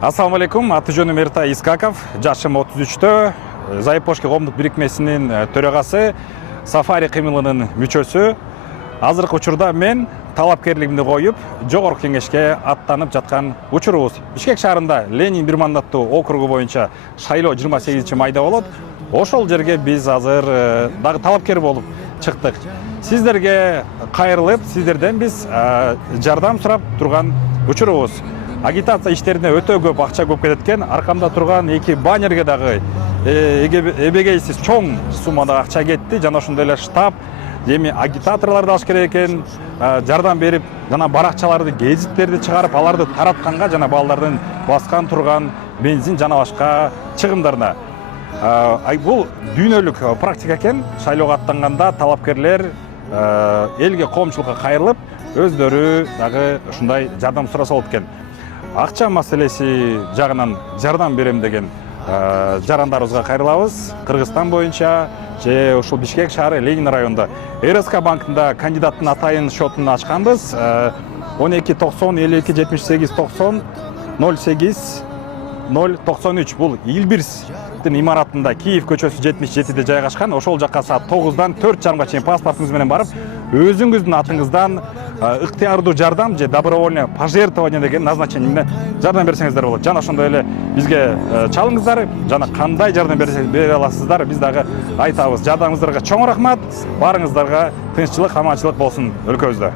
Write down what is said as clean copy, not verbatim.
Ассаламу алейкум, аты жөнүм Эртай Искаков, жашым 33-тө, Зайыпошки коомдук бирикмесинин төрагасы, Сафари кыймылынын мүчөсү. Азыркы учурда мен талапкерлигимди коюп, жогорку кеңешке аттанып жаткан учурубуз. Бишкек шаарында Ленин бир мандаттуу округу боюнча шайлоо 28-майда болот. Ошол жерге биз азыр дагы талапкер болуп чыктык. Сиздерге кайрылып, сиздерден биз жардам сурап турган учурубуз. Агитация иштерине өтө көп акча көп кетет экен. Аркамда турган эки баннерге дагы эбегейсиз чоң суммада акча кетти. Жана ошондой эле штаб, эми агитаторлорду алыш керек экен, жардам берип, жана баракчаларды, гезиттерди чыгарып, аларды таратканга, жана балдардын баскан турган бензин жана башка чыгымдарына. Бул дүйнөлүк практика экен. Шайлоого аттанганда талапкерлер элге, коомчулукка кайрылып, өздөрү дагы ушундай жардам сураса болот экен. Акча маселеси жагынан жардам берем деген жарандарыбызга кайрылабыз. Кыргызстан боюнча же ушул Бишкек шаары Ленин районунда РСК банкында кандидаттын атайын шотун ачканбыз. 12 90 52 78 90 08 093 бул Илбирстин имаратында Киев көчөсү 77-де жайгашкан. Ошол жакка саат 9-дан 4:30 чейин паспортуңуз менен барып, өзүңүздүн атыңыздан ыктыярдуу жардам же добровольное пожертвование деген назначение менен жардам берсеңиздер болот. Жана ошондой эле бизге чалыңыздар, жана кандай жардам бере аласыздар, биз дагы айтабыз. Жардамыңыздарга чоң рахмат. Барыңыздарга тынччылык, аманчылык болсун өлкөбүздө.